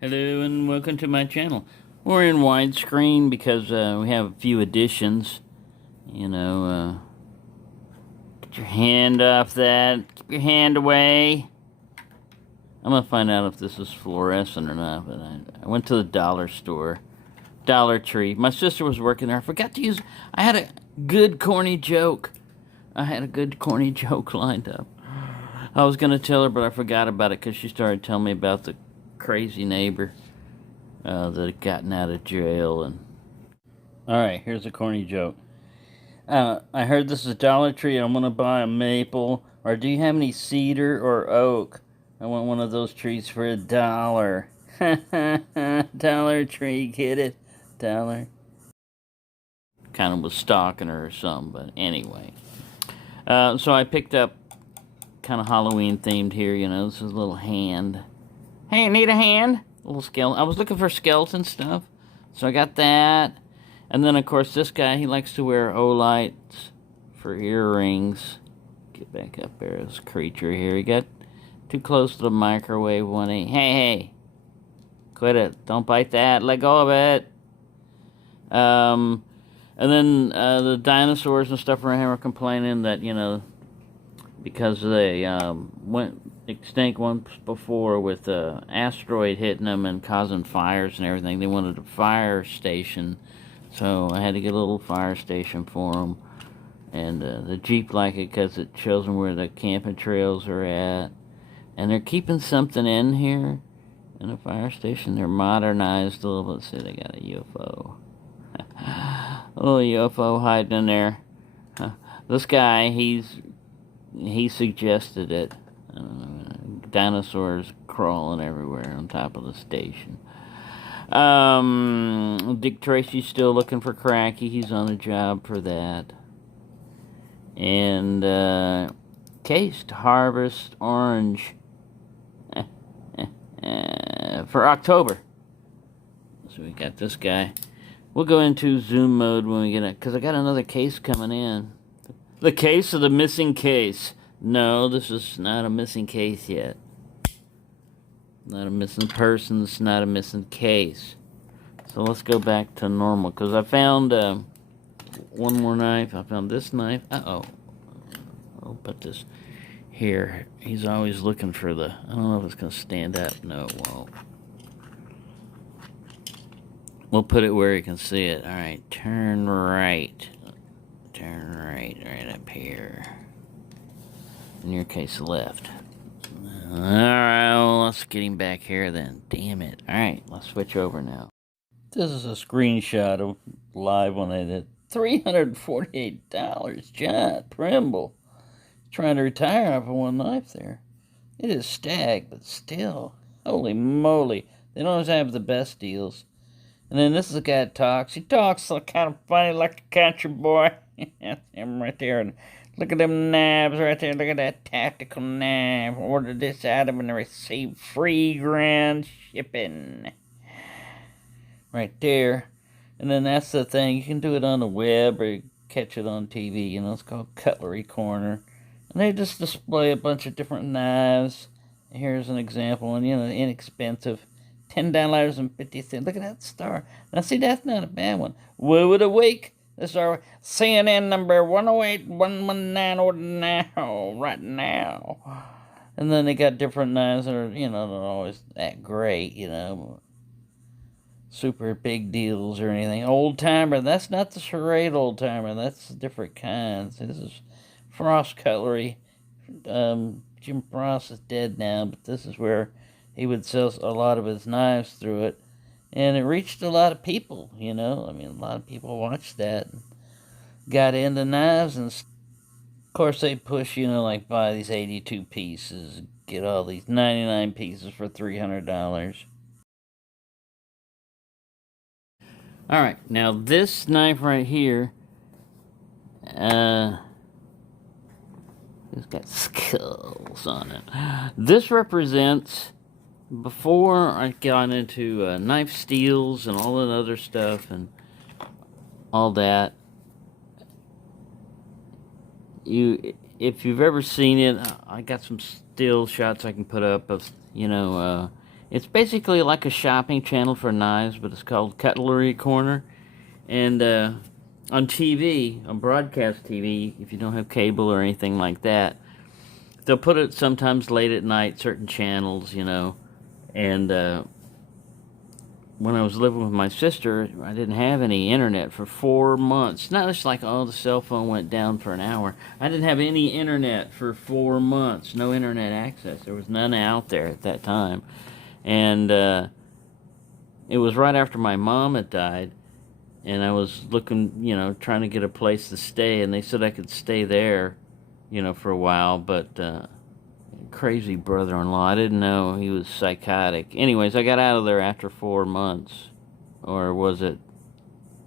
Hello and welcome to my channel. We're in widescreen because we have a few additions. Get your hand off that. Keep your hand away. I'm going to find out if this is fluorescent or not, but I went to the dollar store. Dollar Tree. My sister was working there. I forgot to use... I had a good corny joke. Lined up. I was going to tell her, but I forgot about it because she started telling me about the crazy neighbor that had gotten out of jail. And alright, here's a corny joke. I heard this is a Dollar Tree. I'm going to buy a maple. Or do you have any cedar or oak? I want one of those trees for $1. Dollar Tree, get it? Dollar. Kind of was stalking her or something, but anyway. So I picked up kind of Halloween themed here, this is a little hand. Hey, need a hand? A little skeleton. I was looking for skeleton stuff, so I got that. And then, of course, this guy, he likes to wear Olights for earrings. Get back up there, this creature here. He got too close to the microwave one. Hey, quit it. Don't bite that. Let go of it. And then the dinosaurs and stuff around here were complaining that, because they went extinct once before with an asteroid hitting them and causing fires and everything. They wanted a fire station, so I had to get a little fire station for them. And the Jeep liked it because it shows them where the camping trails are at. And they're keeping something in here, in a fire station. They're modernized a little bit. See, they got a UFO. A little UFO hiding in there. This guy, he suggested it. I don't know, dinosaurs crawling everywhere on top of the station. Dick Tracy's still looking for Cracky. He's on a job for that. And Case to harvest orange for October. So we got this guy. We'll go into zoom mode when we get it, because I got another case coming in. The case of the missing case. No, this is not a missing case yet. Not a missing person. It's not a missing case. So let's go back to normal, because I found one more knife. I found this knife. Uh-oh. I'll put this here. He's always looking for the... I don't know if it's going to stand up. No, it won't. We'll put it where you can see it. Alright, turn right. Turn right up here. In your case, left. Alright, well, let's get him back here then. Damn it. Alright, let's switch over now. This is a screenshot of live when I did $348. John Primble. Trying to retire off of one knife there. It is stag, but still. Holy moly. They don't always have the best deals. And then this is a guy that talks. He talks so kind of funny like a country boy. That's him right there. And look at them knives right there. Look at that tactical knife. Ordered this item and received free ground shipping. Right there. And then that's the thing. You can do it on the web or you catch it on TV. It's called Cutlery Corner. And they just display a bunch of different knives. Here's an example. And, inexpensive. $10.50. Look at that star. Now, see, that's not a bad one. Wood Awake. This is our CNN number 108119 order now. Right now. And then they got different knives that are, not always that great, Super big deals or anything. Old timer. That's not the charade old timer. That's different kinds. This is Frost Cutlery. Jim Frost is dead now, but this is where he would sell a lot of his knives through it. And it reached a lot of people, a lot of people watched that and got into knives. And, of course, they push, like buy these 82 pieces, get all these 99 pieces for $300. Alright, now this knife right here, it's got skulls on it. This represents... Before I got into knife steels and all that other stuff and all that, if you've ever seen it, I got some still shots I can put up of, It's basically like a shopping channel for knives, but it's called Cutlery Corner. And on TV, on broadcast TV, if you don't have cable or anything like that, they'll put it sometimes late at night, certain channels, And when I was living with my sister, I didn't have any internet for 4 months. Not just like, oh, the cell phone went down for an hour. I didn't have any internet for 4 months. No internet access. There was none out there at that time. And it was right after my mom had died. And I was looking, trying to get a place to stay. And they said I could stay there, for a while. But crazy brother-in-law. I didn't know he was psychotic. Anyways, I got out of there after 4 months. Or was it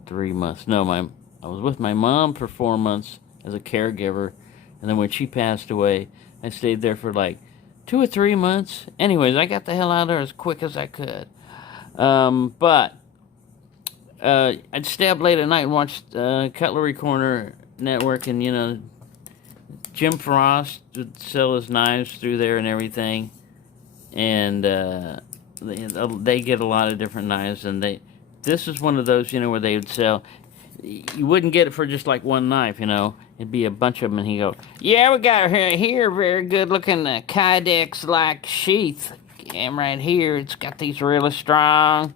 3 months? No, I was with my mom for 4 months as a caregiver. And then when she passed away, I stayed there for like 2 or 3 months. Anyways, I got the hell out of there as quick as I could. But I'd stay up late at night and watch Cutlery Corner Network, and Jim Frost would sell his knives through there and everything, and they get a lot of different knives, and this is one of those, where they would sell. You wouldn't get it for just like one knife, It'd be a bunch of them, and he'd go, yeah, we got here very good-looking Kydex-like sheath. And right here, it's got these really strong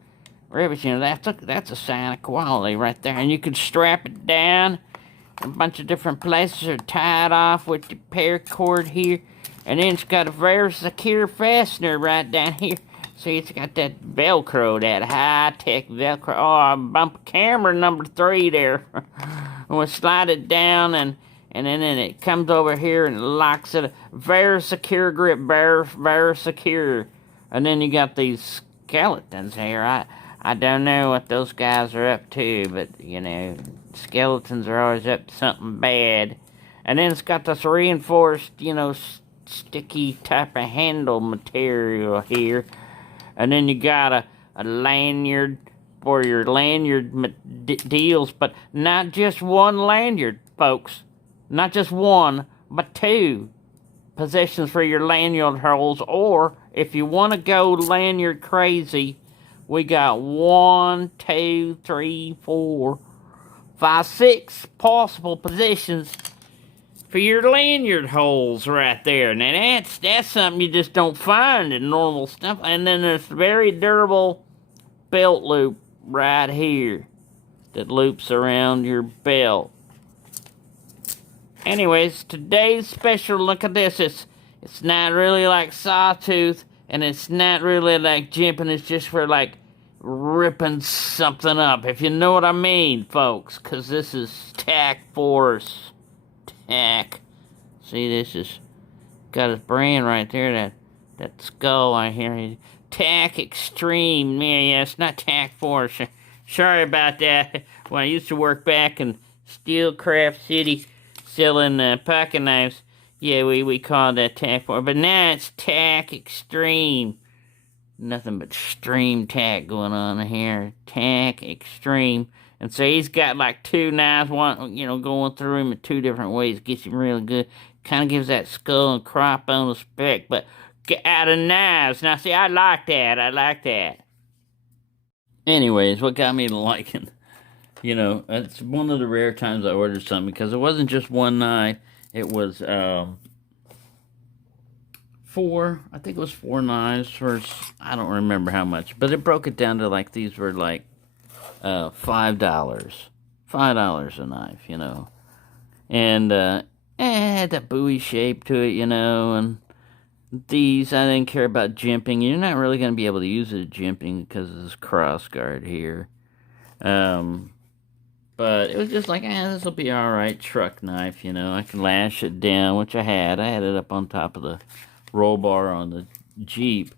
rivets. That's a sign of quality right there. And you could strap it down a bunch of different places or tie it off with the paracord here. And then it's got a very secure fastener right down here. See, it's got that Velcro, that high-tech Velcro. Oh, I bumped camera number 3 there. We'll slide it down, and then it comes over here and locks it. Very secure grip, very secure. And then you got these skeletons here. I don't know what those guys are up to, but, skeletons are always up to something bad. And then it's got this reinforced, sticky type of handle material here. And then you got a lanyard for your lanyard deals, but not just one lanyard, folks. Not just one, but 2 positions for your lanyard holes. Or if you want to go lanyard crazy, we got 1, 2, 3, 4, 5, 6 possible positions for your lanyard holes right there. Now that's something you just don't find in normal stuff. And then there's very durable belt loop right here that loops around your belt. Anyways, today's special, look at this. It's not really like sawtooth, and it's not really like jimping. It's just for like ripping something up, if you know what I mean, folks. Because this is Tack Force. Tack. See, this is got his brand right there. That skull right here. Tack Extreme. Yeah, it's not Tack Force. Sorry about that. When I used to work back in Steelcraft City selling pocket knives, yeah, we called that Tack Force. But now it's Tack Extreme. Nothing but extreme tack going on here. Tack Extreme. And so he's got like 2 knives, one, going through him in 2 different ways. Gets him really good. Kind of gives that skull and crop on the spec, but get out of knives. Now, see, I like that. Anyways, what got me to liking, it's one of the rare times I ordered something, because it wasn't just one knife. It was, 4, I think it was 4 knives for, I don't remember how much, but it broke it down to like, these were like, $5 a knife, and it had that buoy shape to it, and these, I didn't care about jimping. You're not really going to be able to use it at jimping because of this cross guard here, but it was just like, this will be alright truck knife, I can lash it down, which I had it up on top of the roll bar on the Jeep,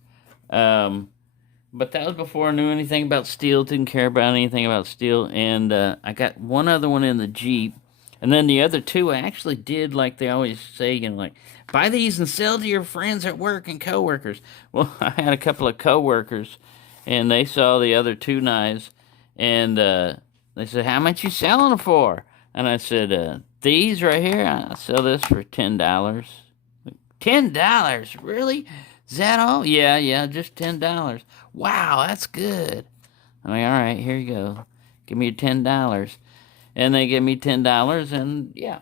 but that was before I knew anything about steel. Didn't care about anything about steel. And I got one other one in the Jeep. And then the other 2 I actually did, like they always say, like, buy these and sell to your friends at work and coworkers. Well, I had a couple of coworkers, and they saw the other 2 knives. And they said, how much you selling them for? And I said, these right here, I sell this for $10. $10? Really? Is that all? Yeah, just $10. Wow, that's good. I'm like, all right, here you go. Give me your $10. And they give me $10, and yeah,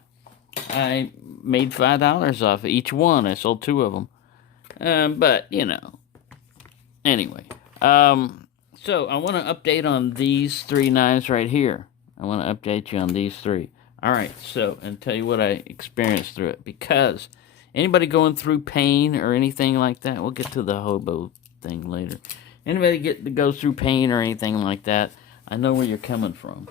I made $5 off of each one. I sold 2 of them. But, you know, anyway. So I want to update on these 3 knives right here. I want to update you on these 3. All right, so, and tell you what I experienced through it. Because anybody going through pain or anything like that, we'll get to the hobo thing later. Anybody goes through pain or anything like that, I know where you're coming from.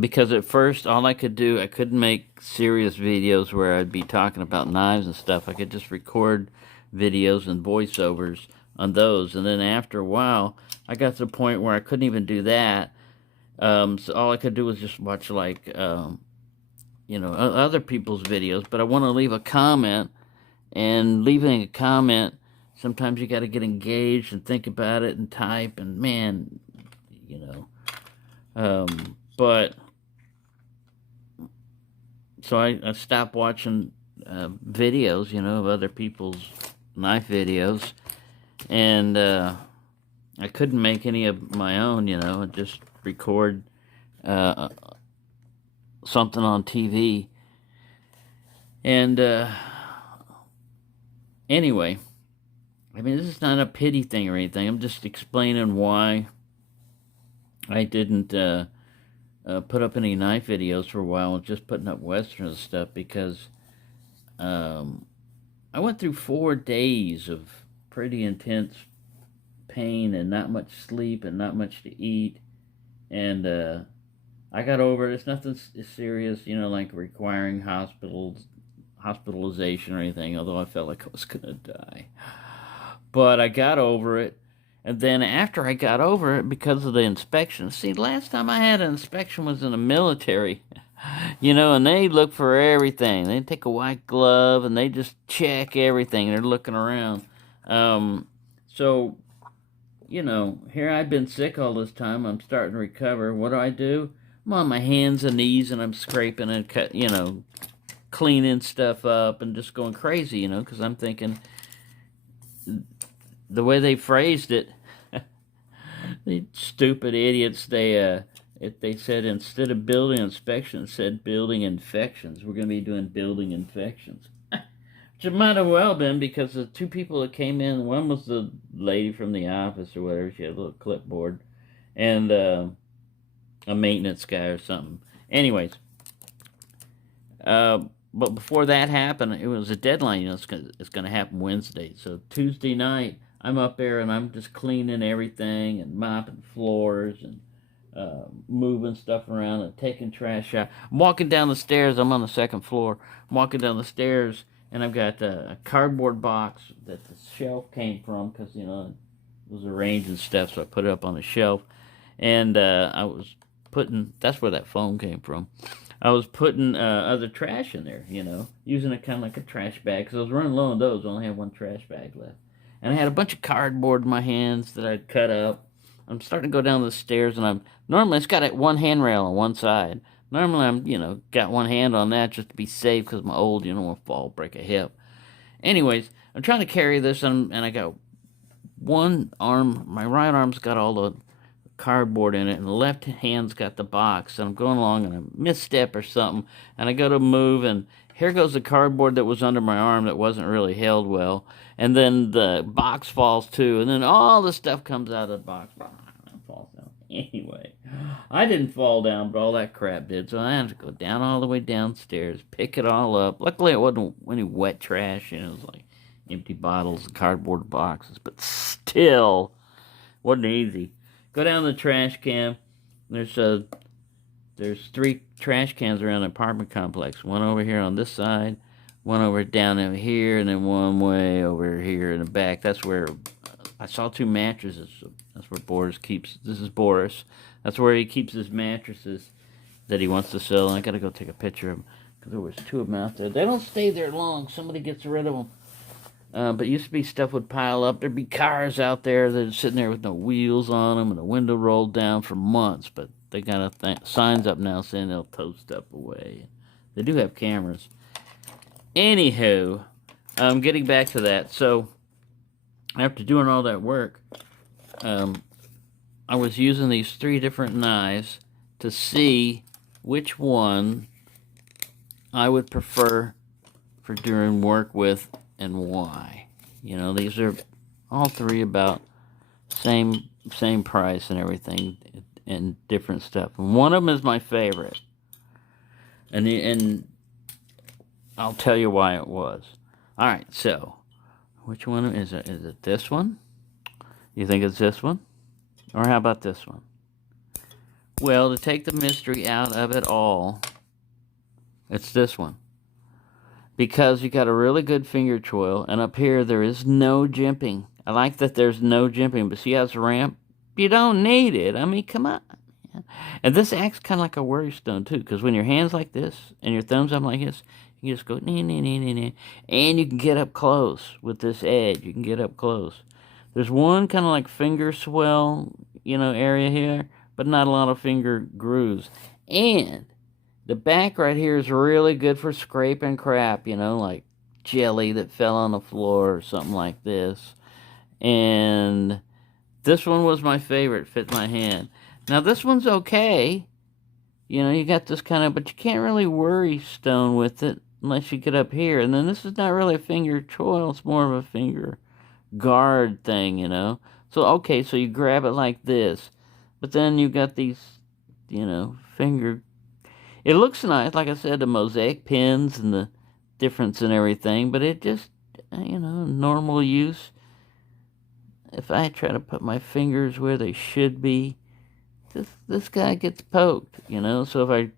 Because at first, all I could do, I couldn't make serious videos where I'd be talking about knives and stuff. I could just record videos and voiceovers on those. And then after a while, I got to the point where I couldn't even do that. So all I could do was just watch, like, you know, other people's videos. But I want to leave a comment. And leaving a comment, sometimes you got to get engaged and think about it and type. And, man, you know. But so I stopped watching videos, you know, of other people's knife videos, and I couldn't make any of my own, you know, just record something on TV. And anyway, I mean, this is not a pity thing or anything. I'm just explaining why I didn't put up any knife videos for a while, just putting up Western stuff, because I went through 4 days of pretty intense pain and not much sleep and not much to eat, and I got over it. It's nothing serious, you know, like requiring hospitalization or anything, although I felt like I was gonna die. But I got over it. And then after I got over it, because of the inspection, see, last time I had an inspection was in the military, you know, and they look for everything. They take a white glove and they just check everything. They're looking around. So, you know, here I've been sick all this time. I'm starting to recover. What do? I'm on my hands and knees and I'm scraping and you know, cleaning stuff up and just going crazy, you know, because I'm thinking, the way they phrased it, the stupid idiots, they said instead of building inspections, said building infections. We're going to be doing building infections. Which it might have well been, because the 2 people that came in, one was the lady from the office or whatever, she had a little clipboard, and a maintenance guy or something. Anyways, but before that happened, it was a deadline, you know, it's going to happen Wednesday. So Tuesday night, I'm up there and I'm just cleaning everything and mopping floors and moving stuff around and taking trash out. I'm walking down the stairs. I'm on the 2nd floor. I'm walking down the stairs and I've got a cardboard box that the shelf came from, because, you know, it was arranged and stuff, so I put it up on the shelf. And I was putting, that's where that phone came from. I was putting other trash in there, you know, using it kind of like a trash bag, because I was running low on those. I only had 1 trash bag left. And I had a bunch of cardboard in my hands that I'd cut up. I'm starting to go down the stairs, and normally it's got 1 handrail on one side. Normally I'm, you know, got 1 hand on that just to be safe, because I'm old, you don't want to fall, break a hip. Anyways, I'm trying to carry this, and I got one arm, my right arm's got all the cardboard in it, and the left hand's got the box, and I'm going along, and I misstep or something, and I go to move, and here goes the cardboard that was under my arm that wasn't really held well, and then the box falls too, and then all the stuff comes out of the box. Falls down. Anyway, I didn't fall down, but all that crap did, so I had to go down all the way downstairs, pick it all up. Luckily, it wasn't any wet trash, you know, it was like empty bottles and cardboard boxes, but still, wasn't easy. Go down the trash can. There's 3 trash cans around the apartment complex. One over here on this side, one over down over here, and then one way over here in the back. That's where I saw 2 mattresses. That's where Boris keeps. This is Boris. That's where he keeps his mattresses that he wants to sell. And I gotta go take a picture of them, because there was 2 of them out there. They don't stay there long. Somebody gets rid of them. But it used to be stuff would pile up. There'd be cars out there that are sitting there with no wheels on them and the window rolled down for months. But they got signs up now saying they'll tow stuff away. They do have cameras. Anywho, Getting back to that, so after doing all that work, I was using these 3 different knives to see which one I would prefer for doing work with and why. You know, these are all 3 about same price and everything, and different stuff. And one of them is my favorite, and I'll tell you why it was. All right, so which one is it? Is it this one? You think it's this one? Or how about this one? Well, to take the mystery out of it all, it's this one. Because you got a really good finger choil, and up here there is no jimping. I like that there's no jimping, but see how it's ramp? You don't need it. I mean, come on. And this acts kind of like a worry stone, too, because when your hand's like this and your thumb's up like this, you can just go, nee, nee, nee, nee, nee, and you can get up close with this edge. You can get up close. There's one kind of like finger swell, you know, area here, but not a lot of finger grooves. And the back right here is really good for scraping crap, you know, like jelly that fell on the floor or something like this. And this one was my favorite, fit my hand. Now this one's okay. You know, you got this kind of, but you can't really worry stone with it unless you get up here. And then this is not really a finger choil, it's more of a finger guard thing, you know. So, okay, so you grab it like this. But then you got these, you know, finger. It looks nice, like I said, the mosaic pins and the difference and everything. But it just, you know, normal use. If I try to put my fingers where they should be, this guy gets poked, you know. So if I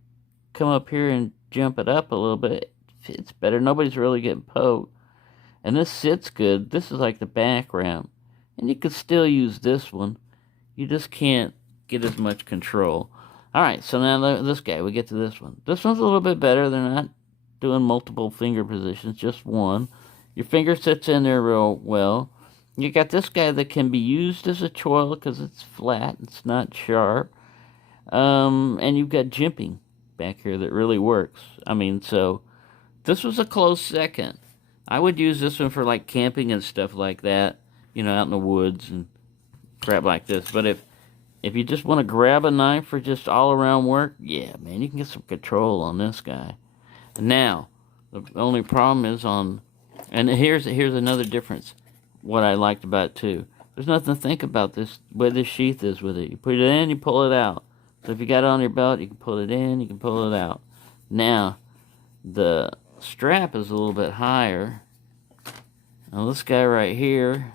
come up here and jump it up a little bit, it's better. Nobody's really getting poked. And this sits good. This is like the background. And you could still use this one. You just can't get as much control. Alright, so now this guy, we get to this one. This one's a little bit better. They're not doing multiple finger positions, just one. Your finger sits in there real well. You got this guy that can be used as a choil because it's flat, it's not sharp. And you've got jimping back here that really works. I mean, so this was a close second. I would use this one for like camping and stuff like that, you know, out in the woods and crap like this. But if you just want to grab a knife for just all-around work, yeah, man, you can get some control on this guy. Now, the only problem is on, and here's another difference. What I liked about it too. There's nothing to think about this, where this sheath is with it. You put it in, you pull it out. So if you got it on your belt, you can pull it in, you can pull it out. Now, the strap is a little bit higher. Now this guy right here,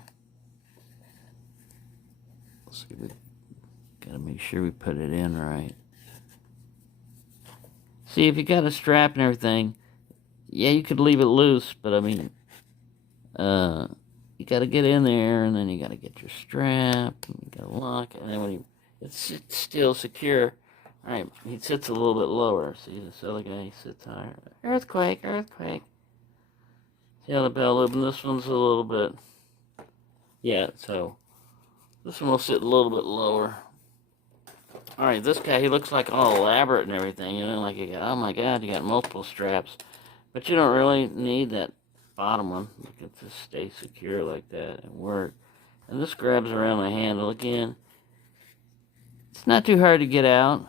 let's see, we gotta make sure we put it in right. See, if you got a strap and everything, yeah, you could leave it loose, but I mean, you gotta get in there, and then you gotta get your strap, and you gotta lock it, and then when it's still secure. Alright, he sits a little bit lower. See, this other guy, he sits higher. Earthquake, earthquake. See how the bell loop, and this one's a little bit, yeah, so this one will sit a little bit lower. Alright, this guy, he looks like all elaborate and everything, you know, like you got, oh my god, you got multiple straps. But you don't really need that bottom one. You can just stay secure like that and work. And this grabs around my handle again. It's not too hard to get out.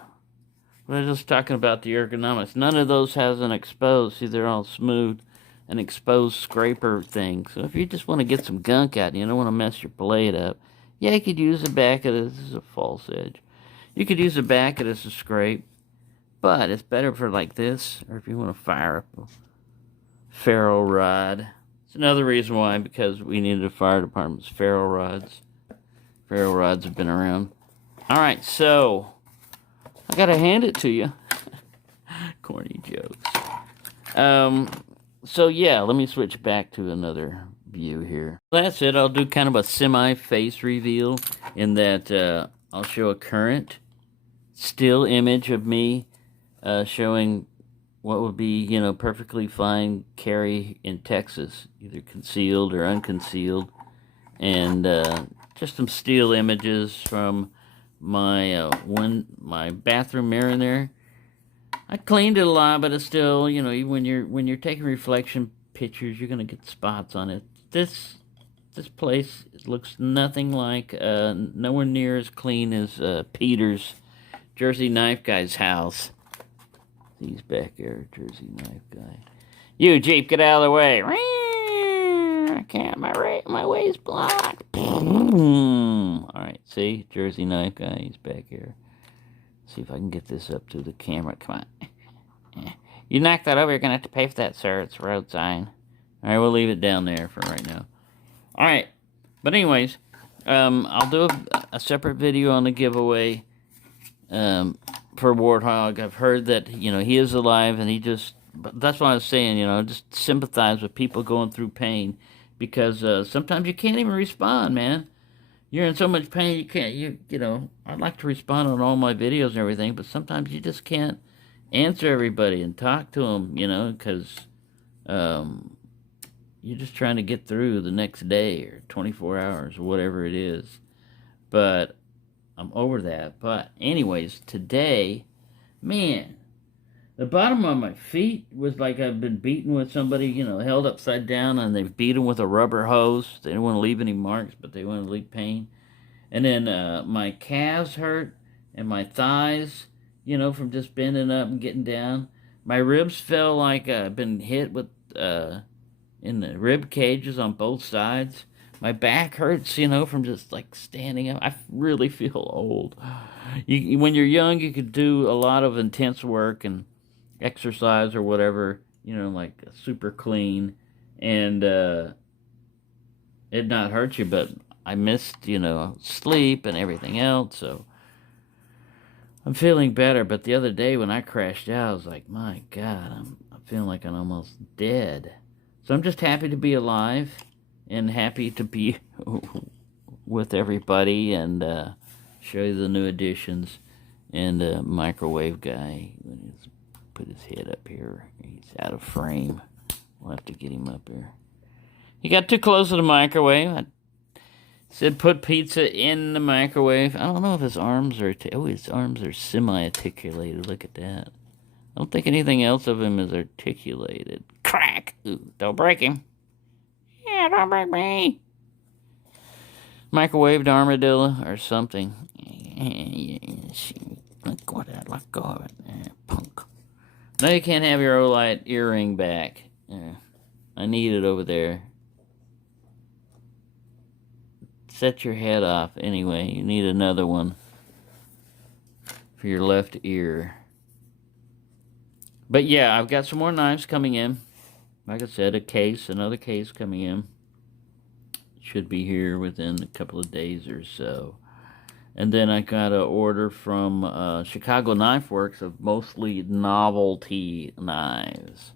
But I'm just talking about the ergonomics. None of those has an exposed. See, they're all smooth. An exposed scraper thing. So if you just want to get some gunk out and you don't want to mess your blade up, yeah, you could use the back of this. This is a false edge. You could use the back of this to scrape. But it's better for like this, or if you want to fire up a ferro rod. It's another reason why, because we needed a fire department's ferro rods. Ferro rods have been around. Alright, so I gotta hand it to you. Corny jokes. So yeah, let me switch back to another view here. That's it. I'll do kind of a semi-face reveal in that I'll show a current still image of me showing what would be, you know, perfectly fine carry in Texas, either concealed or unconcealed, and just some still images from my my bathroom mirror in there. I cleaned it a lot, but it's still, you know, when you're taking reflection pictures, you're gonna get spots on it. This place looks nothing like, nowhere near as clean as Peter's Jersey Knife Guy's house. He's back there, Jersey Knife Guy. You Jeep, get out of the way! I can't. My way's blocked. All right, see, Jersey Knife Guy. He's back here. See if I can get this up to the camera. Come on. You knock that over, you're gonna have to pay for that, sir. It's a road sign. All right, we'll leave it down there for right now. All right, but anyways, I'll do a separate video on the giveaway for Warthog. I've heard that, you know, he is alive, and he just, that's what I was saying, you know, just sympathize with people going through pain, because sometimes you can't even respond, man. You're in so much pain, you can't, you know, I'd like to respond on all my videos and everything, but sometimes you just can't answer everybody and talk to them, you know, because you're just trying to get through the next day or 24 hours or whatever it is. But I'm over that. But anyways, today, man, the bottom of my feet was like I've been beaten with somebody, you know, held upside down, and they've beat them with a rubber hose. They don't want to leave any marks, but they want to leave pain. And then my calves hurt, and my thighs, you know, from just bending up and getting down. My ribs felt like I've been hit with in the rib cages on both sides. My back hurts, you know, from just like standing up. I really feel old. When you're young, you could do a lot of intense work and exercise or whatever, you know, like super clean, and it not hurt you. But I missed, you know, sleep and everything else, so I'm feeling better. But the other day when I crashed out, I was like, my God, I'm feeling like I'm almost dead. So I'm just happy to be alive and happy to be with everybody, and show you the new additions. And microwave guy, put his head up here. He's out of frame. We'll have to get him up here. He got too close to the microwave. I said put pizza in the microwave. I don't know if his arms are... his arms are semi-articulated. Look at that. I don't think anything else of him is articulated. Crack! Ooh, don't break him. Yeah, don't break me. Microwaved armadillo or something. Let go of it. Punk. No, you can't have your Olight earring back. I need it over there. Set your head off anyway. You need another one for your left ear. But yeah, I've got some more knives coming in. Like I said, another case coming in. Should be here within a couple of days or so. And then I got an order from Chicago Knife Works of mostly novelty knives.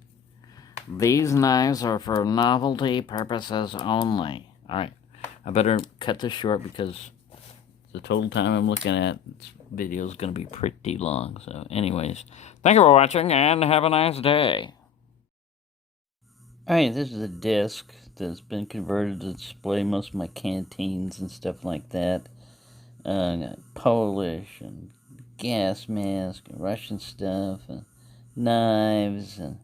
These knives are for novelty purposes only. Alright, I better cut this short because the total time I'm looking at, this video is going to be pretty long. So anyways, thank you for watching and have a nice day. Alright, this is a disc that's been converted to display most of my canteens and stuff like that. Got Polish and gas mask and Russian stuff and knives and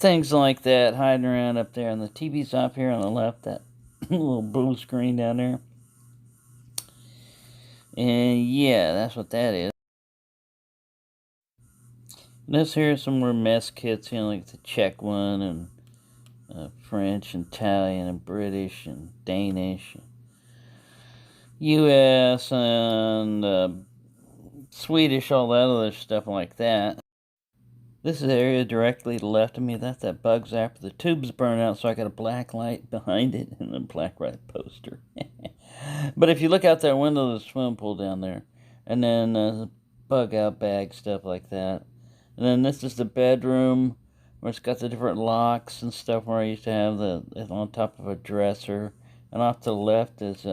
things like that hiding around up there. And the TV's off here on the left, that little blue screen down there. And yeah, that's what that is. And this here is some more mess kits, you know, like the Czech one, and French and Italian and British and Danish, U.S. and Swedish, all that other stuff like that. This is the area directly to the left of me. That's that bug zapper. The tube's burned out, so I got a black light behind it and a black light poster. But if you look out that window, there's a swimming pool down there. And then bug out bag, stuff like that. And then this is the bedroom, where it's got the different locks and stuff, where I used to have it on top of a dresser. And off to the left is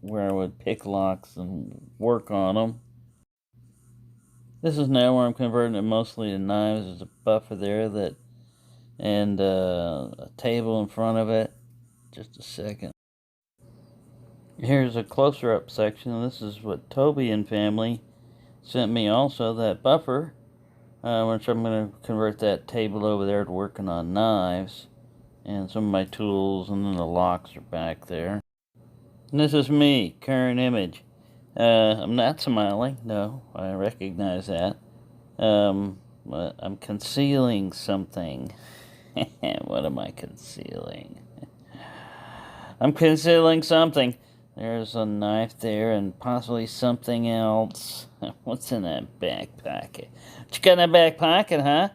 where I would pick locks and work on them. This is now where I'm converting it mostly to knives. There's a buffer there and a table in front of it. Just a second. Here's a closer up section. This is what Toby and family sent me also, that buffer, which I'm going to convert that table over there to working on knives. and some of my tools, and then the locks are back there. And this is me, current image. I'm not smiling, no, I recognize that. But I'm concealing something. What am I concealing? I'm concealing something. There's a knife there and possibly something else. What's in that back pocket? What you got in that back pocket, huh?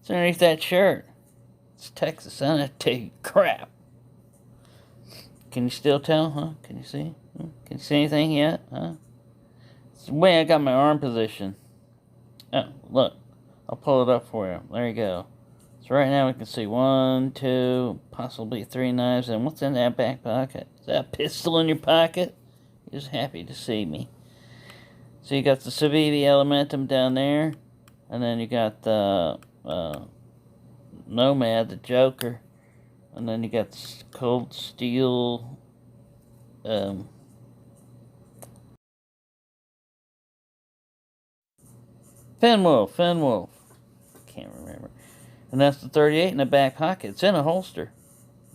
It's underneath that shirt. It's Texas, I don't tell you crap. Can you still tell, huh? Can you see? Can you see anything yet, huh? It's the way I got my arm position. Oh, look. I'll pull it up for you. There you go. So right now we can see 1, 2, possibly 3 knives. And what's in that back pocket? Is that a pistol in your pocket? You're just happy to see me. So you got the Civivi Elementum down there. And then you got the Nomad, the Joker. And then you got the Cold Steel... Fenwolf. Can't remember. And that's the 38 in the back pocket. It's in a holster.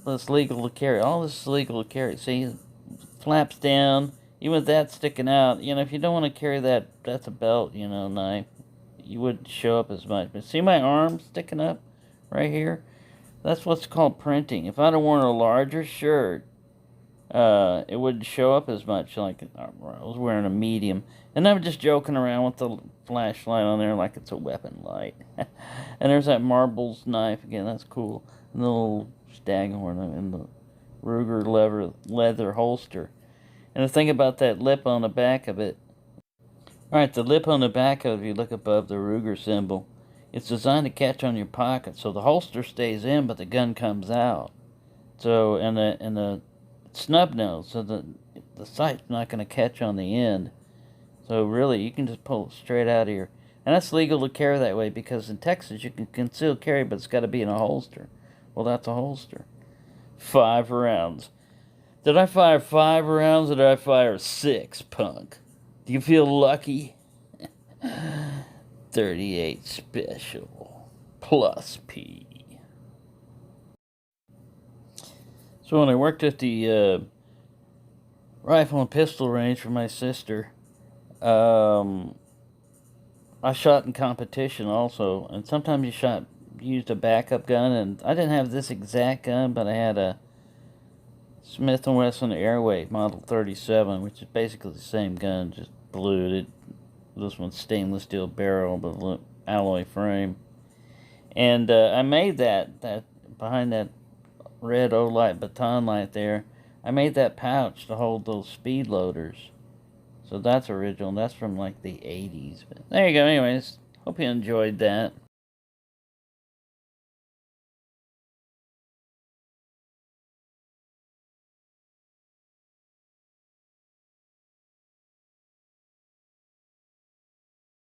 But it's legal to carry. All this is legal to carry. See, flaps down. Even with that sticking out, if you don't want to carry that, that's a belt, knife. You wouldn't show up as much. But see my arm sticking up right here? That's what's called printing. If I'd have worn a larger shirt, it wouldn't show up as much. Like I was wearing a medium. And I'm just joking around with the flashlight on there like it's a weapon light. And there's that marbles knife again. That's cool. And the little staghorn in the Ruger leather holster. And the thing about that lip on the back of it. Alright, the lip on the back of it, if you look above the Ruger symbol, it's designed to catch on your pocket. So the holster stays in, but the gun comes out. So, and the snub nose, so the sight's not going to catch on the end. So really, you can just pull it straight out of here. And that's legal to carry that way, because in Texas you can conceal carry, but it's got to be in a holster. Well, that's a holster. 5 rounds. Did I fire 5 rounds or did I fire 6, punk? Do you feel lucky? 38 special. Plus P. So when I worked at the rifle and pistol range for my sister, I shot in competition also, and sometimes used a backup gun, and I didn't have this exact gun, but I had a Smith & Wesson Airway Model 37, which is basically the same gun, just blued. This one's stainless steel barrel, but alloy frame. And I made that behind that red Olight baton light there, I made that pouch to hold those speed loaders. So that's original. That's from like the 80s. But there you go. Anyways, hope you enjoyed that.